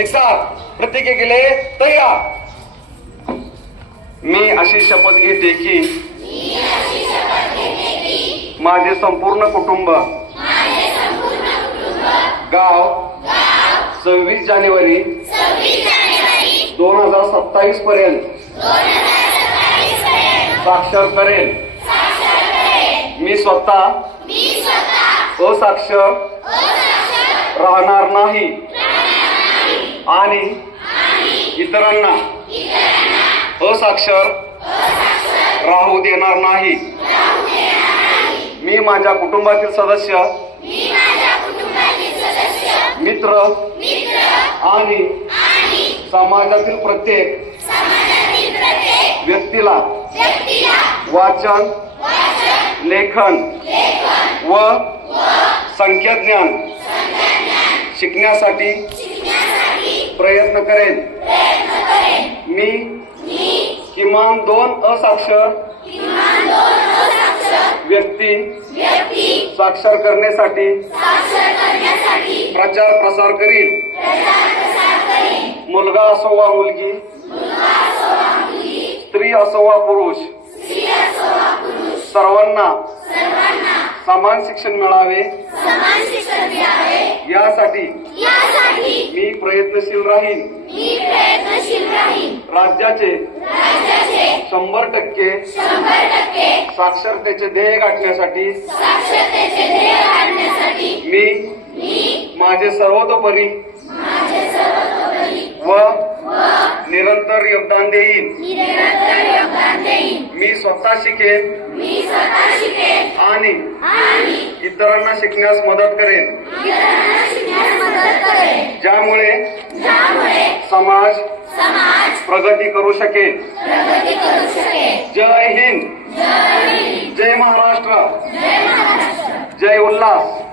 एक साथ प्रतिज्ञा केले तयार. मी अशी शपथ घेते की माझे संपूर्ण कुटुंब गाव सव्वीस जानेवारी दोन हजार सत्तावीस पर्यंत साक्षर करेल. मी स्वतः असाक्षर राहणार नाही. आणि इतरांना असाक्षर राहू देणार नाही. मी माझ्या कुटुंबातील सदस्य मित्र आणि समाजातील प्रत्येक व्यक्तीला वाचन लेखन व संख्याज्ञान शिकण्यासाठी प्रयत्न करेन. मी किमान दोन असाक्षर व्यक्ती साक्षर करण्यासाठी प्रचार प्रसार करीन. मुलगा असो वा मुलगी. स्त्री असो वा पुरुष. सर्वांना समान शिक्षण मिळावे. यासाठी यासाठी मी प्रयत्नशील राहीन. मी प्रयत्नशील राहीन. राज्याचे राज्याचे शंभर टक्के साक्षरतेचे ध्येय गाठण्यासाठी साक्षरतेचे ध्येय गाठण्यासाठी मी मी माझे सर्वतोपरी माझे सर्वतोपरी व निरंतर योगदान देईन. निरंतर योगदान देईन. मी स्वतः शिकेन मी स्वतः शिकेन. आणि आणि इतरांना शिकण्यास मदत करेन इतरांना शिकण्यास मदत करेन ज्यामुळे समाज समाज प्रगती करू शकेल. जय हिंद. जय हिंद. जय महाराष्ट्र. जय महाराष्ट्र. जय उल्हास जय उल्हास.